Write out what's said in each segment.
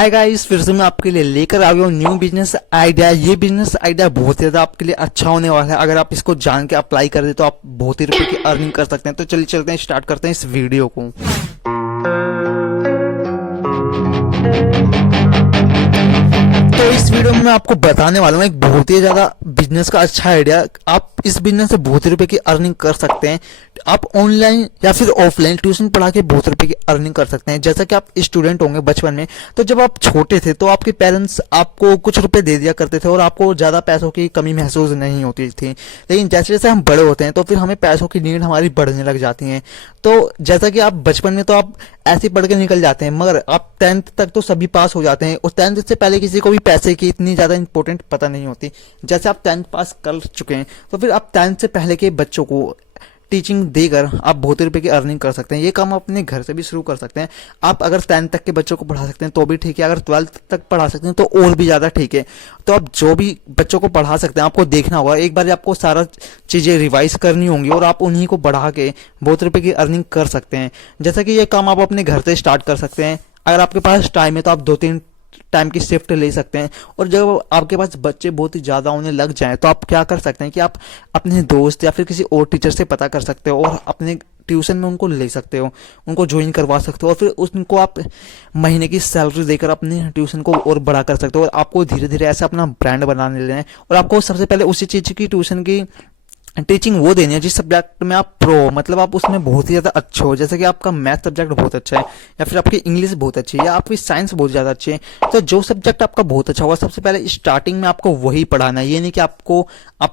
Hi guys, फिर से मैं आपके लिए लेकर आ गया हूँ न्यू बिजनेस आइडिया। ये बिजनेस आइडिया बहुत ही ज़्यादा आपके लिए अच्छा होने वाला है। अगर आप इसको जान के अप्लाई कर दे तो आप बहुत ही रुपए की अर्निंग कर सकते हैं। तो चलिए चलते हैं, स्टार्ट करते हैं इस वीडियो को। तो इस वीडियो में मैं आपको बताने वाला हूँ एक बहुत ही ज़्यादा बिजनेस का अच्छा आइडिया। आप इस बिजनेस से बहुत ही रुपए की अर्निंग कर सकते हैं। आप ऑनलाइन या फिर ऑफलाइन ट्यूशन पढ़ा के बहुत रुपए की अर्निंग कर सकते हैं। जैसा कि आप स्टूडेंट होंगे बचपन में, तो जब आप छोटे थे तो आपके पेरेंट्स आपको कुछ रुपए दे दिया करते थे और आपको ज़्यादा पैसों की कमी महसूस नहीं होती थी। लेकिन जैसे जैसे हम बड़े होते हैं तो फिर हमें पैसों की नीड हमारी बढ़ने लग जाती है। तो जैसा कि आप बचपन में तो आप ऐसे पढ़ के निकल जाते हैं, मगर आप 10th तक तो सभी पास हो जाते हैं और 10th से पहले किसी को भी पैसे की इतनी ज़्यादा इंपॉर्टेंट पता नहीं होती। जैसे आप 10th पास कर चुके हैं तो फिर आप 10th से पहले के बच्चों को टीचिंग देकर आप बहुत रुपए की अर्निंग कर सकते हैं। ये काम आप अपने घर से भी शुरू कर सकते हैं। आप अगर 10th तक के बच्चों को पढ़ा सकते हैं तो भी ठीक है, अगर 12th तक पढ़ा सकते हैं तो और भी ज़्यादा ठीक है। तो आप जो भी बच्चों को पढ़ा सकते हैं आपको देखना होगा, एक बार आपको सारा चीज़ें रिवाइज करनी होंगी और आप उन्हीं को बढ़ा के बहुत रुपए की अर्निंग कर सकते हैं। जैसा कि ये काम आप अपने घर से स्टार्ट कर सकते हैं। अगर आपके पास टाइम है तो आप 2-3 टाइम की शिफ्ट ले सकते हैं। और जब आपके पास बच्चे बहुत ही ज़्यादा होने लग जाएं तो आप क्या कर सकते हैं कि आप अपने दोस्त या फिर किसी और टीचर से पता कर सकते हो और अपने ट्यूशन में उनको ले सकते हो, उनको ज्वाइन करवा सकते हो और फिर उनको आप महीने की सैलरी देकर अपने ट्यूशन को और बड़ा कर सकते हो। और आपको धीरे धीरे ऐसा अपना ब्रांड बनाने लेना है और आपको सबसे पहले उसी चीज़ की ट्यूशन की टीचिंग वो देनी है जिस सब्जेक्ट में आप प्रो, मतलब आप उसमें बहुत ही ज़्यादा अच्छे हो। जैसे कि आपका मैथ सब्जेक्ट बहुत अच्छा है या फिर आपकी इंग्लिश बहुत अच्छी है या आपकी साइंस बहुत ज़्यादा अच्छी है। तो जो सब्जेक्ट आपका बहुत अच्छा होगा सबसे पहले स्टार्टिंग में आपको वही पढ़ाना है। ये नहीं कि आप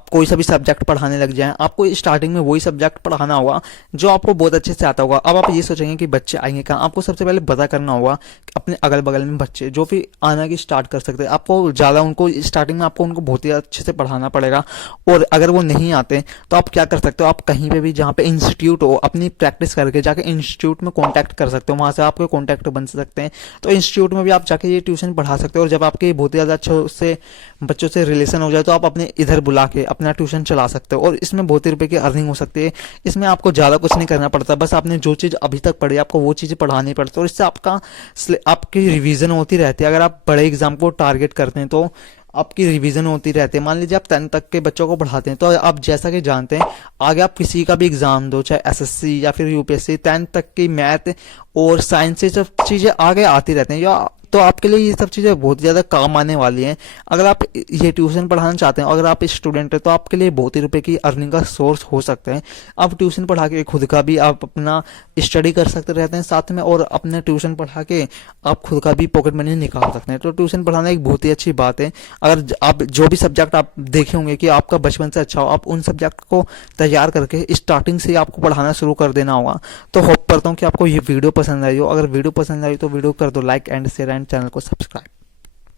कोई सा भी सब्जेक्ट पढ़ाने लग जाएं, आपको स्टार्टिंग में वही सब्जेक्ट पढ़ाना होगा जो आपको बहुत अच्छे से आता होगा। अब आप ये सोचेंगे कि बच्चे आएंगे कहाँ, आपको सबसे पहले पता करना होगा अपने अगल बगल में बच्चे जो भी आना की स्टार्ट कर सकते हैं। आपको ज़्यादा उनको स्टार्टिंग में आपको उनको बहुत ही अच्छे से पढ़ाना पड़ेगा। और अगर वो नहीं आते तो आप क्या कर सकते हो, आप कहीं पे भी जहाँ पे इंस्टीट्यूट हो अपनी प्रैक्टिस करके जाके इंस्टीट्यूट में कांटेक्ट कर सकते हो, वहाँ से आपके कांटेक्ट बन सकते हैं। तो इंस्टीट्यूट में भी आप जाके ये ट्यूशन पढ़ा सकते हो और जब आपके बहुत ही ज़्यादा अच्छे से बच्चों से रिलेशन हो जाए तो आप अपने इधर बुला के अपना ट्यूशन चला सकते हो और इसमें बहुत ही रुपए की अर्निंग हो सकती है। इसमें आपको ज़्यादा कुछ नहीं करना पड़ता, बस आपने जो चीज़ अभी तक पढ़ी आपको वो चीज़ें पढ़ानी पड़ती है और इससे आपकी रिवीजन होती रहती है। अगर आप बड़े एग्जाम को टारगेट करते हैं तो आपकी रिवीजन होती रहती है। मान लीजिए आप 10th तक के बच्चों को पढ़ाते हैं तो आप जैसा कि जानते हैं आगे आप किसी का भी एग्जाम दो, चाहे एसएससी या फिर यूपीएससी, 10th तक की मैथ और साइंस से सब चीज़ें आगे आती रहती हैं। या तो आपके लिए ये सब चीज़ें बहुत ज़्यादा काम आने वाली हैं। अगर आप ये ट्यूशन पढ़ाना चाहते हैं, अगर आप स्टूडेंट हैं तो आपके लिए बहुत ही रुपए की अर्निंग का सोर्स हो सकते हैं। आप ट्यूशन पढ़ा के खुद का भी आप अपना स्टडी कर सकते रहते हैं साथ में और अपने ट्यूशन पढ़ा के आप खुद का भी पॉकेट मनी निकाल सकते हैं। तो ट्यूशन पढ़ाना एक बहुत ही अच्छी बात है। अगर आप जो भी सब्जेक्ट आप देखे होंगे कि आपका बचपन से अच्छा हो, आप उन सब्जेक्ट को तैयार करके स्टार्टिंग से आपको पढ़ाना शुरू कर देना होगा। तो होप करता हूँ कि आपको ये वीडियो पसंद आई हो। अगर वीडियो पसंद आई तो वीडियो कर दो like and share and channel को सब्सक्राइब।